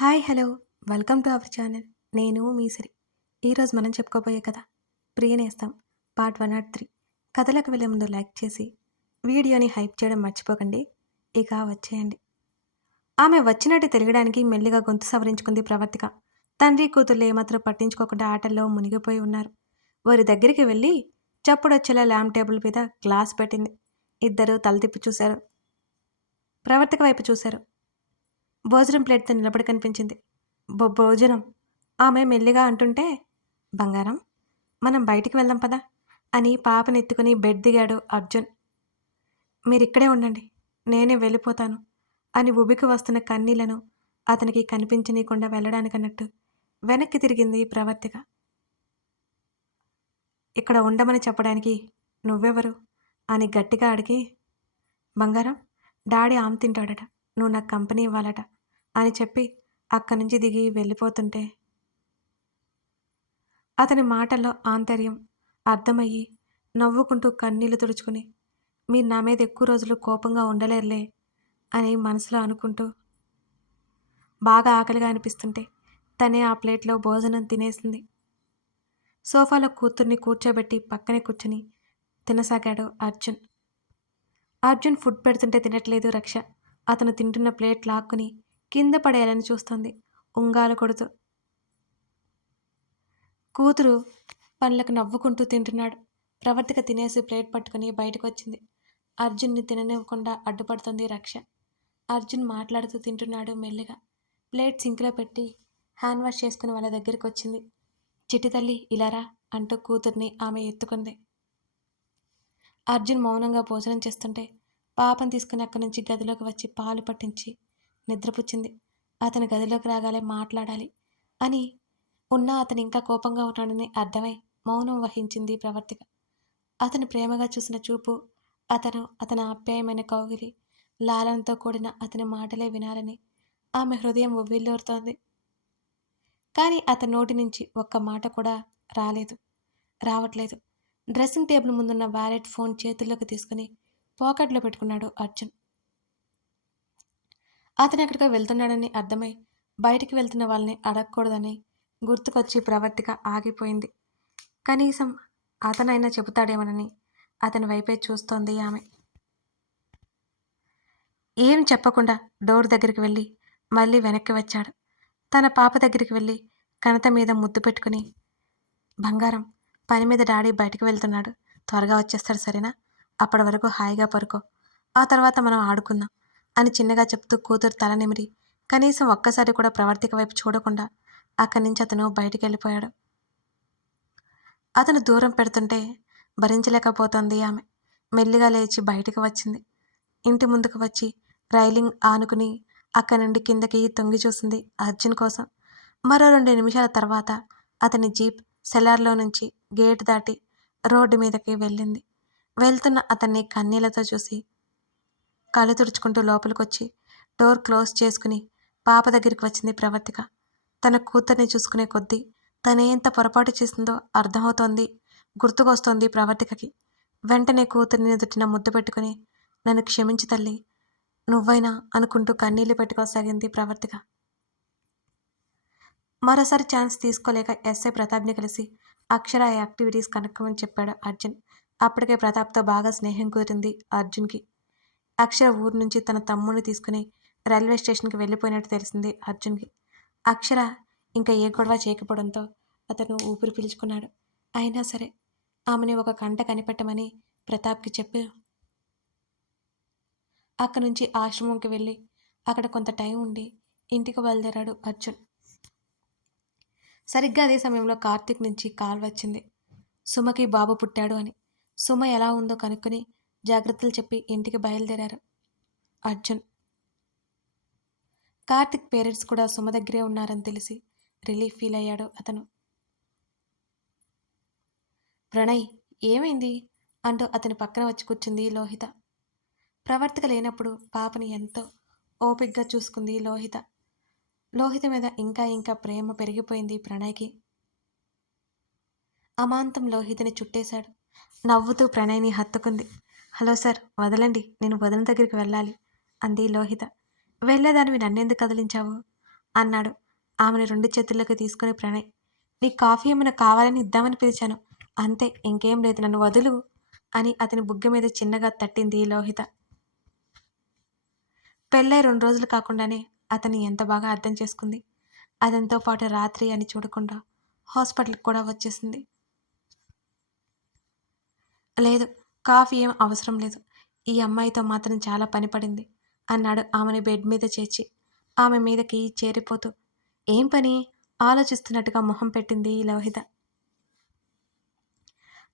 Hi hello welcome to our channel. నేను మీ సిరి. ఈరోజు మనం చెప్పుకోబోయే కథ ప్రియనేస్తం పార్ట్ 103. కథలకు వెళ్ళే ముందు లైక్ చేసి వీడియోని హైప్ చేయడం మర్చిపోకండి. ఇక వచ్చేయండి. ఆమె వచ్చినట్టు తెలియడానికి మెల్లిగా గొంతు సవరించుకుంది ప్రవర్తిక. తండ్రి కూతుర్లు ఏమాత్రం పట్టించుకోకుండా ఆటల్లో మునిగిపోయి ఉన్నారు. వారి దగ్గరికి వెళ్ళి చప్పుడొచ్చేలా ల్యాంప్ టేబుల్ మీద గ్లాస్ పెట్టింది. ఇద్దరూ తల తిప్పి చూశారు. ప్రవర్తిక వైపు చూశారు. భోజనం ప్లేట్‌తో నిలబడి కనిపించింది. భోజనం ఆమె మెల్లిగా అంటుంటే, బంగారం మనం బయటికి వెళ్దాం పదా అని పాపనెత్తుకుని బెడ్ దిగాడు అర్జున్. మీరిక్కడే ఉండండి. నేనే వెళ్ళిపోతాను అని ఉబికి వస్తున్న కన్నీళ్లను అతనికి కనిపించనీయకుండా వెళ్ళడానికన్నట్టు వెనక్కి తిరిగింది ప్రవర్తిక. ఇక్కడ ఉండమని చెప్పడానికి నువ్వెవరు అని గట్టిగా అడిగి, బంగారం డాడీ ఆమె తింటాడట, నువ్వు నాకు కంపెనీ ఇవ్వాలట అని చెప్పి అక్కడి నుంచి దిగి వెళ్ళిపోతుంటే అతని మాటల్లో ఆంతర్యం అర్థమయ్యి నవ్వుకుంటూ కన్నీళ్లు తుడుచుకుని, మీరు నా మీద ఎక్కువ రోజులు కోపంగా ఉండలేరులే అని మనసులో అనుకుంటూ బాగా ఆకలిగా అనిపిస్తుంటే తనే ఆ ప్లేట్లో భోజనం తినేసింది. సోఫాలో కూతుర్ని కూర్చోబెట్టి పక్కనే కూర్చుని తినసాగాడు అర్జున్. అర్జున్ ఫుడ్ పెడుతుంటే తినట్లేదు రక్ష. అతను తింటున్న ప్లేట్ లాక్కుని కింద పడేయాలని చూస్తోంది ఉంగాలు కొడుతూ. కూతురు పనులకు నవ్వుకుంటూ తింటున్నాడు. ప్రవర్తిక తినేసి ప్లేట్ పట్టుకుని బయటకు వచ్చింది. అర్జున్ని తిననివ్వకుండా అడ్డుపడుతుంది రక్ష. అర్జున్ మాట్లాడుతూ తింటున్నాడు మెల్లిగా. ప్లేట్ సింక్లో పెట్టి హ్యాండ్ వాష్ చేసుకుని వాళ్ళ దగ్గరికి వచ్చింది. చిట్టి తల్లి ఇలారా అంటూ కూతుర్ని ఆమె ఎత్తుకుంది. అర్జున్ మౌనంగా భోజనం చేస్తుంటే పాపను తీసుకుని అక్కడి నుంచి గదిలోకి వచ్చి పాలు పట్టించి నిద్రపుచ్చింది. అతని గదిలోకి రాగాలే మాట్లాడాలి అని ఉన్నా అతను ఇంకా కోపంగా ఉన్నాడని అర్థమై మౌనం వహించింది ప్రవర్తిక. అతను ప్రేమగా చూసిన చూపు, అతని ఆప్యాయమైన కౌగిలి, లాలనతో కూడిన అతని మాటలే వినాలని ఆమె హృదయం ఉవ్విళ్ళూరుతోంది. కానీ అతని నోటి నుంచి ఒక్క మాట కూడా రావట్లేదు. డ్రెస్సింగ్ టేబుల్ ముందున్న వ్యాలెట్ ఫోన్ చేతుల్లోకి తీసుకుని పాకెట్లో పెట్టుకున్నాడు అర్జున్. అతను ఎక్కడికో వెళ్తున్నాడని అర్థమై బయటికి వెళ్తున్న వాళ్ళని అడగకూడదని గుర్తుకొచ్చి ప్రవర్తిక ఆగిపోయింది. కనీసం అతనైనా చెబుతాడేమోనని అతని వైపే చూస్తోంది ఆమె. ఏం చెప్పకుండా డోర్ దగ్గరికి వెళ్ళి మళ్ళీ వెనక్కి వచ్చాడు. తన పాప దగ్గరికి వెళ్ళి కణత మీద ముద్దు పెట్టుకుని, బంగారం పని మీద డాడీ బయటికి వెళ్తున్నాడు, త్వరగా వచ్చేస్తాడు సరేనా, అప్పటి వరకు హాయిగా పరుకో, ఆ తర్వాత మనం ఆడుకుందాం అని చిన్నగా చెప్తూ కూతురు తల నిమిరి కనీసం ఒక్కసారి కూడా ప్రవర్తిక వైపు చూడకుండా అక్కడి నుంచి అతను బయటికి వెళ్ళిపోయాడు. అతను దూరం పెడుతుంటే భరించలేకపోతోంది ఆమె. మెల్లిగా లేచి బయటికి వచ్చింది. ఇంటి ముందుకు వచ్చి రైలింగ్ ఆనుకుని అక్కడి నుండి కిందకి తొంగి చూసింది అర్జున్ కోసం. మరో 2 నిమిషాల తర్వాత అతని జీప్ సెల్లార్లో నుంచి గేటు దాటి రోడ్డు మీదకి వెళ్ళింది. వెళ్తున్న అతన్ని కన్నీళ్లతో చూసి కళ్ళు తుడుచుకుంటూ లోపలికొచ్చి డోర్ క్లోజ్ చేసుకుని పాప దగ్గరికి వచ్చింది ప్రవర్తిక. తన కూతుర్ని చూసుకునే కొద్దీ తనేంత పొరపాటు చేసిందో అర్థమవుతోంది, గుర్తుకొస్తోంది ప్రవర్తికకి. వెంటనే కూతుర్ని నుదుటిన ముద్దు పెట్టుకుని, నన్ను క్షమించు తల్లి, నువ్వైనా అనుకుంటూ కన్నీళ్లు పెట్టుకోసాగింది ప్రవర్తిక. మరోసారి ఛాన్స్ తీసుకోలేక ఎస్ఐ ప్రతాప్ని కలిసి అక్షర యాక్టివిటీస్ కనుక్కోమని చెప్పాడు అర్జున్. అప్పటికే ప్రతాప్తో బాగా స్నేహం కుదిరింది అర్జున్కి. అక్షర ఊరు నుంచి తన తమ్ముడిని తీసుకుని రైల్వే స్టేషన్కి వెళ్ళిపోయినట్టు తెలిసింది అర్జున్కి. అక్షర ఇంకా ఏ గొడవ చేయకపోవడంతో అతను ఊపిరి పీల్చుకున్నాడు. అయినా సరే ఆమెని ఒక కంట కనిపెట్టమని ప్రతాప్కి చెప్పి అక్కడి నుంచి ఆశ్రమంకి వెళ్ళి అక్కడ కొంత టైం ఉండి ఇంటికి బయలుదేరాడు అర్జున్. సరిగ్గా అదే సమయంలో కార్తీక్ నుంచి కాల్ వచ్చింది, సుమకి బాబు పుట్టాడు అని. సుమ ఎలా ఉందో కనుక్కొని జాగ్రత్తలు చెప్పి ఇంటికి బయలుదేరారు అర్జున్. కార్తిక్ పేరెంట్స్ కూడా సుమ దగ్గరే ఉన్నారని తెలిసి రిలీఫ్ ఫీల్ అయ్యాడు అతను. ప్రణయ్ ఏమైంది అంటూ అతని పక్కన వచ్చి కూర్చుంది లోహిత. ప్రవర్తిక లేనప్పుడు పాపని ఎంతో ఓపిగ్గా చూసుకుంది లోహిత. లోహిత మీద ఇంకా ఇంకా ప్రేమ పెరిగిపోయింది ప్రణయ్కి. అమాంతం లోహితని చుట్టేశాడు. నవ్వుతూ ప్రణయ్ని హత్తుకుంది. హలో సార్, వదలండి, నేను వదిన దగ్గరికి వెళ్ళాలి అంది లోహిత. వెళ్ళేదానివి నన్నెందుకు కదిలించావు అన్నాడు ఆమెను 2 చేతుల్లోకి తీసుకుని ప్రణయ్. "నీకు కాఫీ ఏమైనా కావాలని ఇద్దామని పిలిచాను. అంతే ఇంకేం లేదు నన్ను వదులు" అని అతని బుగ్గ మీద చిన్నగా తట్టింది లోహిత. పెళ్ళై 2 రోజులు కాకుండానే అతన్ని ఎంత బాగా అర్థం చేసుకుంది. అతనితో పాటు రాత్రి అని చూడకుండా హాస్పిటల్‌కి కూడా వచ్చేసింది. లేదు. కాఫీ ఏం అవసరం లేదు. ఈ అమ్మాయితో మాత్రం చాలా పని పడింది అన్నాడు ఆమెని బెడ్ మీద చేర్చి, ఆమె మీదకి చేరిపోతూ. ఏం పని? ఆలోచిస్తున్నట్టుగా మొహం పెట్టింది లోహిత.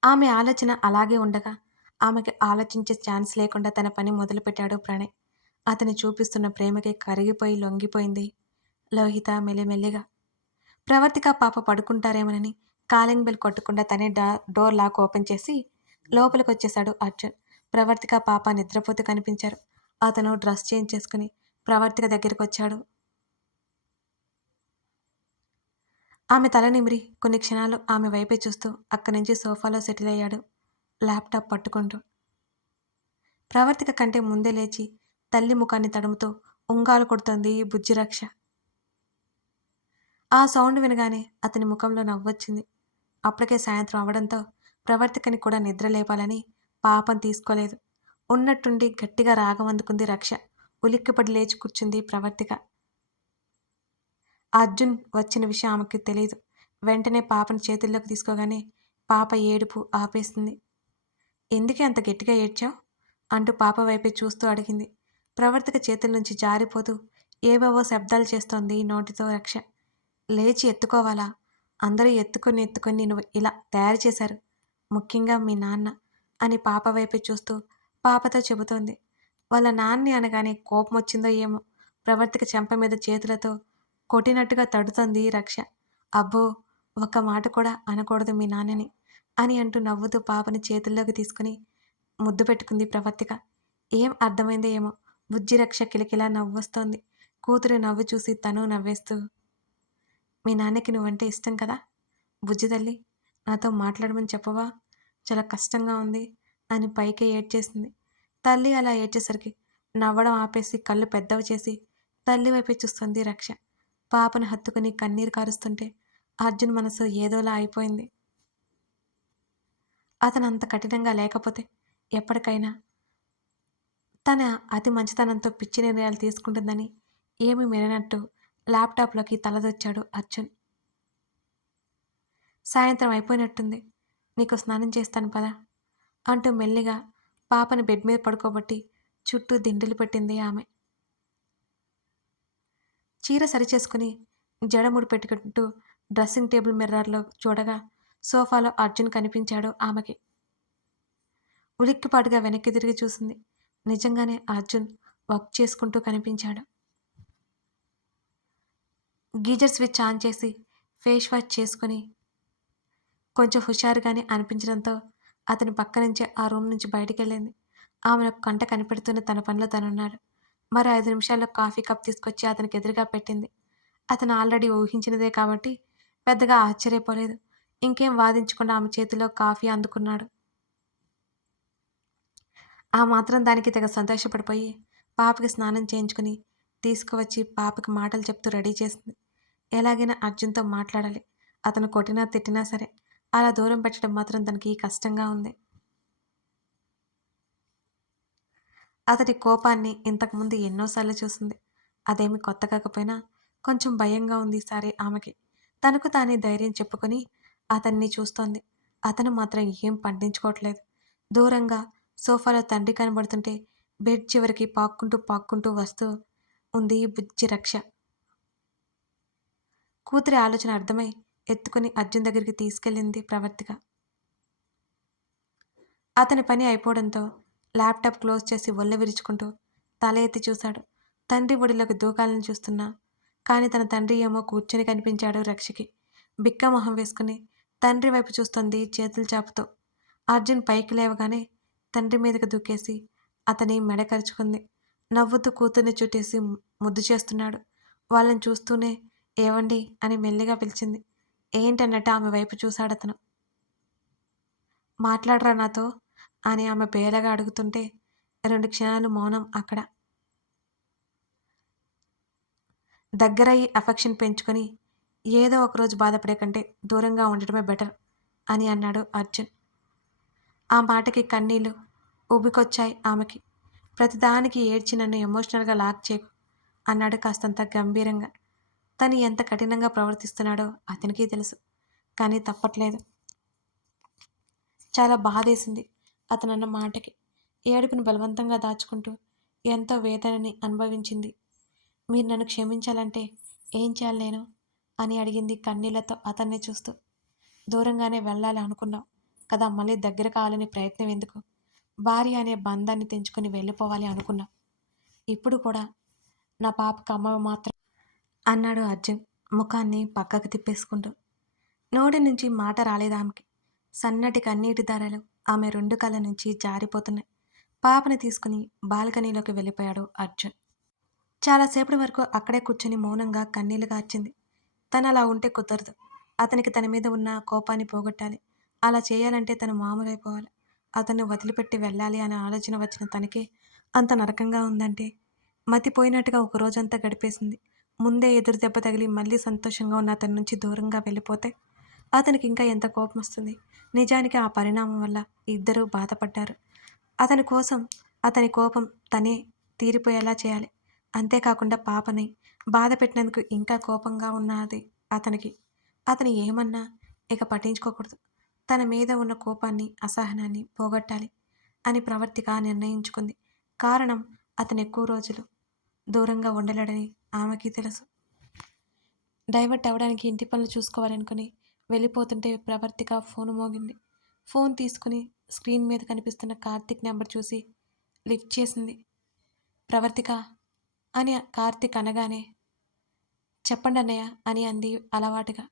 ఆమె ఆలోచన అలాగే ఉండగా, ఆమెకి ఆలోచించే ఛాన్స్ లేకుండా తన పని మొదలుపెట్టాడు ప్రణయ్. అతను చూపిస్తున్న ప్రేమకి కరిగిపోయి లొంగిపోయింది లోహిత మెల్లిమెల్లిగా. ప్రవర్తిక పాప పడుకుంటారేమోనని కాలింగ్ బెల్ కొట్టకుండా తనే డోర్ లాక్ ఓపెన్ చేసి లోపలికొచ్చేశాడు అర్జున్. ప్రవర్తిక పాప నిద్రపోతూ కనిపించారు. అతను డ్రెస్ చేంజ్ చేసుకుని ప్రవర్తిక దగ్గరికొచ్చాడు. ఆమె తల నిమిరి కొన్ని క్షణాలు ఆమె వైపే చూస్తూ అక్కడి నుంచి సోఫాలో సెటిల్ అయ్యాడు ల్యాప్టాప్ పట్టుకుంటూ. ప్రవర్తిక కంటే ముందే లేచి తల్లి ముఖాన్ని తడుముతూ ఉంగాలు కొడుతోంది బుజ్జిరక్ష. ఆ సౌండ్ వినగానే అతని ముఖంలో నవ్వొచ్చింది. అప్పటికే సాయంత్రం అవ్వడంతో ప్రవర్తికని కూడా నిద్ర లేపాలని పాపం తీసుకోలేదు. ఉన్నట్టుండి గట్టిగా రాగం అందుకుంది రక్ష. ఉలిక్కిపడి లేచి కూర్చుంది ప్రవర్తిక. అర్జున్ వచ్చిన విషయం ఆమెకి తెలీదు. వెంటనే పాపని చేతుల్లోకి తీసుకోగానే పాప ఏడుపు ఆపేసింది. ఎందుకే అంత గట్టిగా ఏడ్చావు అంటూ పాప వైపే చూస్తూ అడిగింది. ప్రవర్తిక చేతుల నుంచి జారిపోతూ ఏవేవో శబ్దాలు చేస్తోంది నోటితో రక్ష. లేచి ఎత్తుకోవాలా? అందరూ ఎత్తుకొని ఎత్తుకొని నిన్ను ఇలా తయారు చేశారు. ముఖ్యంగా మీ నాన్న అని పాప వైపే చూస్తూ పాపతో చెబుతోంది. వాళ్ళ నాన్ని అనగానే కోపమొచ్చిందో ఏమో ప్రవర్తిక చెంప మీద చేతులతో కొట్టినట్టుగా తడుతోంది రక్ష. అబ్బో! ఒక్క మాట కూడా అనకూడదు మీ నాన్నని అని అంటూ నవ్వుతూ పాపని చేతుల్లోకి తీసుకుని ముద్దు పెట్టుకుంది ప్రవర్తిక. ఏం అర్థమైందో ఏమో బుజ్జి రక్ష కిలకిలా నవ్వొస్తోంది. కూతురు నవ్వు చూసి తను నవ్వేస్తూ, మీ నాన్నకి నువ్వంటే ఇష్టం కదా బుజ్జి తల్లి, నాతో మాట్లాడమని చెప్పవా? చాలా కష్టంగా ఉంది అని పైకే ఏడ్చేసింది. తల్లి అలా ఏడ్చేసరికి నవ్వడం ఆపేసి కళ్ళు పెద్దవి చేసి తల్లి వైపే చూస్తుంది రక్ష. పాపను హత్తుకుని కన్నీరు కారుస్తుంటే అర్జున్ మనసు ఏదోలా అయిపోయింది. అతను అంత కఠినంగా లేకపోతే ఎప్పటికైనా తన అతి మంచితనంతో పిచ్చి నిర్ణయాలు తీసుకుంటుందని ఏమీ మెరనట్టు ల్యాప్టాప్లోకి తలదొచ్చాడు అర్జున్. సాయంత్రం అయిపోయినట్టుంది. నీకు స్నానం చేస్తాను పద అంటూ మెల్లిగా పాపని బెడ్ మీద పడుకోబట్టి చుట్టూ దిండులు పెట్టింది ఆమె. చీర సరిచేసుకుని జడముడి పెట్టుకుంటూ డ్రెస్సింగ్ టేబుల్ మిర్రర్లో చూడగా సోఫాలో అర్జున్ కనిపించాడు ఆమెకి. ఉలిక్కిపాటుగా వెనక్కి తిరిగి చూసింది. నిజంగానే అర్జున్ వర్క్ చేసుకుంటూ కనిపించాడు. గీజర్ స్విచ్ ఆన్ చేసి ఫేస్ వాష్ చేసుకుని కొంచెం హుషారుగానే అనిపించడంతో అతని పక్క నుంచే ఆ రూమ్ నుంచి బయటికెళ్ళింది. ఆమెను కంట కనిపెడుతూనే తన పనిలో తనున్నాడు. మరో 5 నిమిషాల్లో కాఫీ కప్ తీసుకొచ్చి అతనికి ఎదురుగా పెట్టింది. అతను ఆల్రెడీ ఊహించినదే కాబట్టి పెద్దగా ఆశ్చర్యపోలేదు. ఇంకేం వాదించకుండా ఆమె చేతిలో కాఫీ అందుకున్నాడు. ఆ మాత్రం దానికి తెగ సంతోషపడిపోయి పాపకి స్నానం చేయించుకుని తీసుకువచ్చి పాపకి మాటలు చెప్తూ రెడీ చేసింది. ఎలాగైనా అర్జున్‌తో మాట్లాడాలి. అతను కొట్టినా, తిట్టినా సరే అలా దూరం పెట్టడం మాత్రం తనకి కష్టంగా ఉంది. అతడి కోపాన్ని ఇంతకుముందు ఎన్నోసార్లు చూసింది. అదేమి కొత్త కాకపోయినా కొంచెం భయంగా ఉంది ఈసారి ఆమెకి. తనకు తానే ధైర్యం చెప్పుకొని అతన్ని చూస్తోంది. అతను మాత్రం ఏం పట్టించుకోవట్లేదు. దూరంగా సోఫాలో తండ్రి కనబడుతుంటే బెడ్ చివరికి పాక్కుంటూ పాక్కుంటూ వస్తూ ఉంది బుజ్జి రక్ష. కూతురి ఆలోచన అర్థమై ఎత్తుకుని అర్జున్ దగ్గరికి తీసుకెళ్ళింది ప్రవర్తిక. అతని పని అయిపోవడంతో ల్యాప్టాప్ క్లోజ్ చేసి ఒళ్ళు విరుచుకుంటూ తల ఎత్తి చూశాడు. తండ్రి ఒడిలోకి దూకాలని చూస్తున్నా కానీ తన తండ్రి ఏమో కూర్చొని కనిపించాడు రక్షకి. బిక్క మొహం వేసుకుని తండ్రి వైపు చూస్తోంది చేతులు చాపుతూ. అర్జున్ పైకి లేవగానే తండ్రి మీదకి దూకేసి అతని మెడ కరుచుకుంది. నవ్వుతూ కూతుర్ని చుట్టేసి ముద్దు చేస్తున్నాడు. వాళ్ళని చూస్తూనే ఏవండి అని మెల్లిగా పిలిచింది. ఏంటన్నట్టు ఆమె వైపు చూశాడతను. మాట్లాడరా నాతో అని ఆమె బేలగా అడుగుతుంటే 2 క్షణాలు మౌనం అక్కడ. దగ్గరయ్యి అఫెక్షన్ పెంచుకొని ఏదో ఒకరోజు బాధపడే కంటే దూరంగా ఉండటమే బెటర్ అని అన్నాడు అర్జున్. ఆ మాటకి కన్నీళ్లు ఉబికొచ్చాయి ఆమెకి. ప్రతిదానికి ఏడ్చి నన్ను ఎమోషనల్గా లాక్ చేయకు అన్నాడు కాస్తంత గంభీరంగా. తను ఎంత కఠినంగా ప్రవర్తిస్తున్నాడో అతనికి తెలుసు, కానీ తప్పట్లేదు. చాలా బాధేసింది అతనన్న మాటకి. ఏడుపుని బలవంతంగా దాచుకుంటూ ఎంతో వేదనని అనుభవించింది. మీరు నన్ను క్షమించాలంటే ఏం చేయాలి నేను అని అడిగింది కన్నీళ్లతో అతన్ని చూస్తూ. దూరంగానే వెళ్ళాలి అనుకున్నావు కదా, మళ్ళీ దగ్గర కావాలని ప్రయత్నం ఎందుకు? భార్య అనే బంధాన్ని తెంచుకొని వెళ్ళిపోవాలి అనుకున్నావు. ఇప్పుడు కూడా నా పాపకు అమ్మ మాత్రం అన్నాడు అర్జున్ ముఖాన్ని పక్కకు తిప్పేసుకుంటూ. నోటి నుంచి మాట రాలేదు ఆమెకి. సన్నటి కన్నీటి ధారలు ఆమె 2 కళ్ళ నుంచి జారిపోతున్నాయి. పాపని తీసుకుని బాల్కనీలోకి వెళ్ళిపోయాడు అర్జున్. చాలాసేపటి వరకు అక్కడే కూర్చొని మౌనంగా కన్నీళ్లు కార్చింది. తను అలా ఉంటే కుదరదు. అతనికి తన మీద ఉన్న కోపాన్ని పోగొట్టాలి. అలా చేయాలంటే తను మామూలైపోవాలి. అతన్ని వదిలిపెట్టి వెళ్ళాలి అనే ఆలోచన వచ్చిన తనకే అంత నరకంగా ఉందంటే మతిపోయినట్టుగా ఒక రోజంతా గడిపేసింది. ముందే ఎదురు దెబ్బ తగిలి మళ్ళీ సంతోషంగా ఉన్న అతని నుంచి దూరంగా వెళ్ళిపోతే అతనికి ఇంకా ఎంత కోపం వస్తుంది. నిజానికి ఆ పరిణామం వల్ల ఇద్దరూ బాధపడ్డారు. అతని కోసం అతని కోపం తనే తీరిపోయేలా చేయాలి. అంతేకాకుండా పాపని బాధ పెట్టినందుకు ఇంకా కోపంగా ఉన్నది అతనికి. అతను ఏమన్నా ఇక పట్టించుకోకూడదు. తన మీద ఉన్న కోపాన్ని, అసహనాన్ని పోగొట్టాలి అని ప్రవర్తిగా నిర్ణయించుకుంది. కారణం అతను ఎక్కువ రోజులు దూరంగా ఉండలేడని ఆమెకి తెలుసు. డైవర్ట్ అవ్వడానికి ఇంటి పనులు చూసుకోవాలనుకుని వెళ్ళిపోతుంటే ప్రవర్తిక ఫోన్ మోగింది. ఫోన్ తీసుకుని స్క్రీన్ మీద కనిపిస్తున్న కార్తీక్ నెంబర్ చూసి లిఫ్ట్ చేసింది. ప్రవర్తిక అని కార్తీక్ అనగానే చెప్పండి అన్నయ్య అని అంది అలవాటుగా.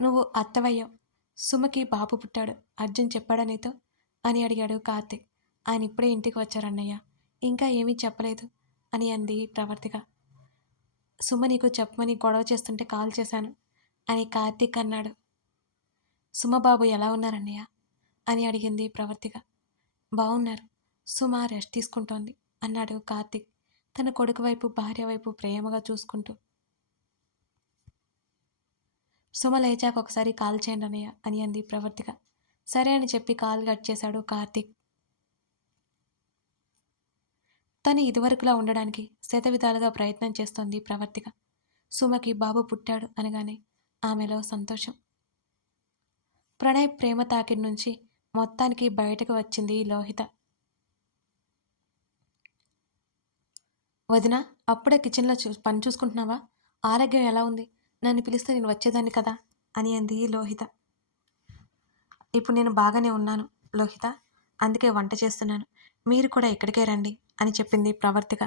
నువ్వు అత్తవయ్యావు, సుమకి బాబు పుట్టాడు, అర్జున్ చెప్పాడా నీతో అని అడిగాడు కార్తీక్. ఆయన ఇప్పుడే ఇంటికి వచ్చారన్నయ్య, ఇంకా ఏమీ చెప్పలేదు అని అంది ప్రవర్తిక. సుమ నీకు చెప్పమని గొడవ చేస్తుంటే కాల్ చేశాను అని కార్తీక్ అన్నాడు. సుమబాబు ఎలా ఉన్నారన్నయ్య అని అడిగింది ప్రవర్తిక. బాగున్నారు, సుమ రెస్ట్ తీసుకుంటోంది అన్నాడు కార్తీక్ తన కొడుకు వైపు భార్య వైపు ప్రేమగా చూసుకుంటూ. సుమ లేచాక ఒకసారి కాల్ చేయండి అన్నయ్య అని అంది ప్రవర్తిక. సరే అని చెప్పి కాల్ కట్ చేశాడు కార్తీక్. తను ఇదివరకులా ఉండడానికి శతవిధాలుగా ప్రయత్నం చేస్తోంది ప్రవర్తిక. సుమకి బాబు పుట్టాడు అనగానే ఆమెలో సంతోషం. ప్రణయ్ ప్రేమ తాకిడి నుంచి మొత్తానికి బయటకు వచ్చింది లోహిత. వదిన, అప్పుడే కిచెన్లో పని చూసుకుంటున్నావా? ఆరోగ్యం ఎలా ఉంది? నన్ను పిలిస్తే నేను వచ్చేదాన్ని కదా అని అంది లోహిత. ఇప్పుడు నేను బాగానే ఉన్నాను లోహిత, అందుకే వంట చేస్తున్నాను, మీరు కూడా ఇక్కడికే రండి అని చెప్పింది ప్రవర్తిక.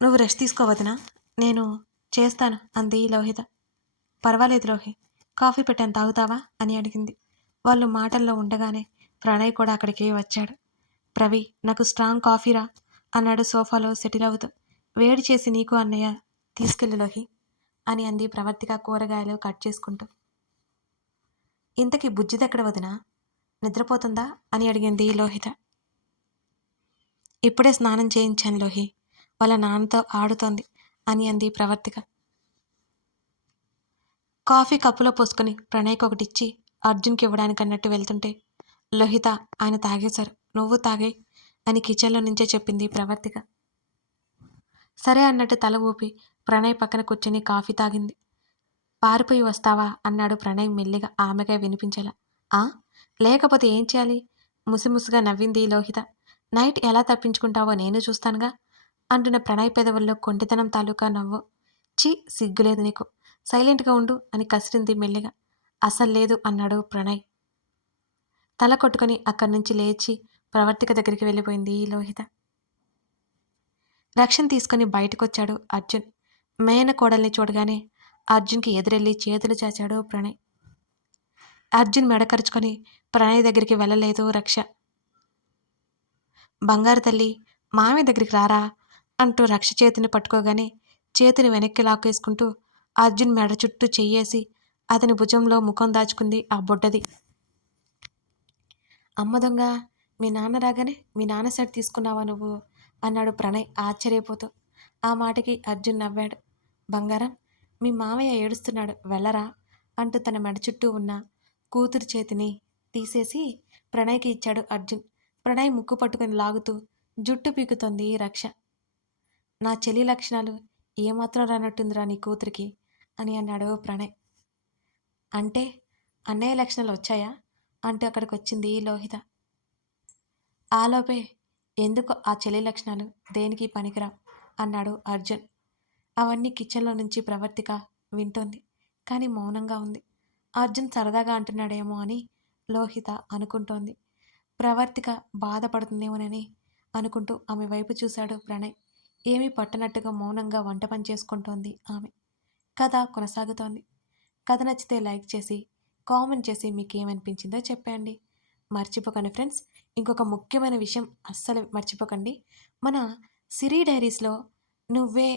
నువ్వు రెస్ట్ తీసుకో వదినా, నేను చేస్తాను అంది లోహిత. పర్వాలేదు లోహి, కాఫీ పెట్టాను తాగుతావా అని అడిగింది. వాళ్ళు మాటల్లో ఉండగానే ప్రణయ్ కూడా అక్కడికి వచ్చాడు. ప్రవి, నాకు స్ట్రాంగ్ కాఫీరా అన్నాడు సోఫాలో సెటిల్ అవుతూ. వేడి చేసి నీకు అన్నయ్య తీసుకెళ్ళి లోహి అని అంది ప్రవర్తిక కూరగాయలు కట్ చేసుకుంటూ. ఇంతకీ బుజ్జిదెక్కడ వదినా, నిద్రపోతుందా అని అడిగింది లోహిత. ఇప్పుడే స్నానం చేయించాను లోహి, వాళ్ళ నాన్నతో ఆడుతోంది అని అంది ప్రవర్తిక. కాఫీ కప్పులో పోసుకొని ప్రణయ్కి ఒకటిచ్చి అర్జున్కి ఇవ్వడానికి అన్నట్టు వెళ్తుంటే, లోహిత, ఆయన తాగేశారు, నువ్వు తాగే అని కిచెన్లో నుంచే చెప్పింది ప్రవర్తిక. సరే అన్నట్టు తల ఊపి ప్రణయ్ పక్కన కూర్చొని కాఫీ తాగింది. పారిపోయి వస్తావా అన్నాడు ప్రణయ్ మెల్లిగా ఆమెగా వినిపించేలా. ఆ, లేకపోతే ఏం చేయాలి ముసిముసిగా నవ్వింది లోహిత. నైట్ ఎలా తప్పించుకుంటావో నేను చూస్తానుగా అంటున్న ప్రణయ్ పెదవుల్లో కొంటితనం తాలూకా నవ్వు. చి, సిగ్గులేదు నీకు, సైలెంట్గా ఉండు అని కసిరింది మెల్లిగా. అసలు లేదు అన్నాడు ప్రణయ్. తల కొట్టుకొని అక్కడి నుంచి లేచి ప్రవర్తిక దగ్గరికి వెళ్ళిపోయింది లోహిత. రక్షణ తీసుకుని బయటకొచ్చాడు అర్జున్. మేన కోడల్ని చూడగానే అర్జున్కి ఎదురెళ్ళి చేతులు చాచాడు ప్రణయ్. అర్జున్ మెడకరుచుకొని ప్రణయ్ దగ్గరికి వెళ్ళలేదు రక్ష. బంగారు తల్లి, మామి దగ్గరికి రారా అంటూ రక్ష చేతిని పట్టుకోగానే చేతిని వెనక్కి లాక్కేసుకుంటూ అర్జున్ మెడ చుట్టూ చెయ్యేసి అతని భుజంలో ముఖం దాచుకుంది ఆ బొడ్డది. అమ్మ దొంగ, మీ నాన్న రాగానే మీ నాన్న సైడ్ తీసుకున్నావా నువ్వు అన్నాడు ప్రణయ్ ఆశ్చర్యపోతూ. ఆ మాటకి అర్జున్ నవ్వాడు. బంగారం, మీ మామయ్య ఏడుస్తున్నాడు వెళ్ళరా అంటూ తన మెడ చుట్టూ ఉన్న కూతురు చేతిని తీసేసి ప్రణయ్‌కి ఇచ్చాడు అర్జున్. ప్రణయ్ ముక్కు పట్టుకొని లాగుతూ జుట్టు పీకుతోంది రక్ష. నా చెల్లి లక్షణాలు ఏమాత్రం రానట్టుందిరా నీ కూతురికి అని అన్నాడు ప్రణయ్. అంటే అన్నయ్య లక్షణాలు వచ్చాయా అంటూ అక్కడికొచ్చింది లోహిత. ఆలోపే ఎందుకు ఆ చెల్లి లక్షణాలు దేనికి పనికిరావు అన్నాడు అర్జున్. అవన్నీ కిచెన్లో నుంచి ప్రవర్తిక వింటోంది. కానీ మౌనంగా ఉంది. అర్జున్ సరదాగా అంటున్నాడేమో అని లోహిత అనుకుంటోంది. ప్రవర్తిక బాధపడుతుందేమోనని అనుకుంటూ ఆమె వైపు చూశాడు ప్రణయ్. ఏమీ పట్టనట్టుగా మౌనంగా వంట పని చేసుకుంటోంది ఆమె. కథ కొనసాగుతోంది. కథ నచ్చితే లైక్ చేసి, కామెంట్ చేసి మీకేమనిపించిందో చెప్పండి. మర్చిపోకండి ఫ్రెండ్స్. ఇంకొక ముఖ్యమైన విషయం అస్సలు మర్చిపోకండి. మన సిరీ డైరీస్‌లో 'నువ్వే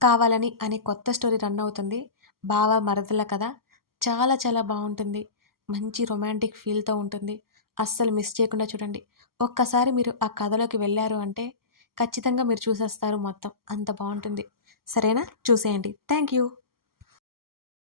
కావాలని' అనే కొత్త స్టోరీ రన్ అవుతుంది. బావ మరదళ్ళ కథ. చాలా చాలా బావుంటుంది. మంచి రొమాంటిక్ ఫీల్‌తో ఉంటుంది. అస్సలు మిస్ చేయకుండా చూడండి. ఒక్కసారి మీరు ఆ కథలోకి వెళ్లారు అంటే ఖచ్చితంగా మీరు చూసేస్తారు మొత్తం. అంత బావుంటుంది. సరేనా? చూసేయండి. Thank you.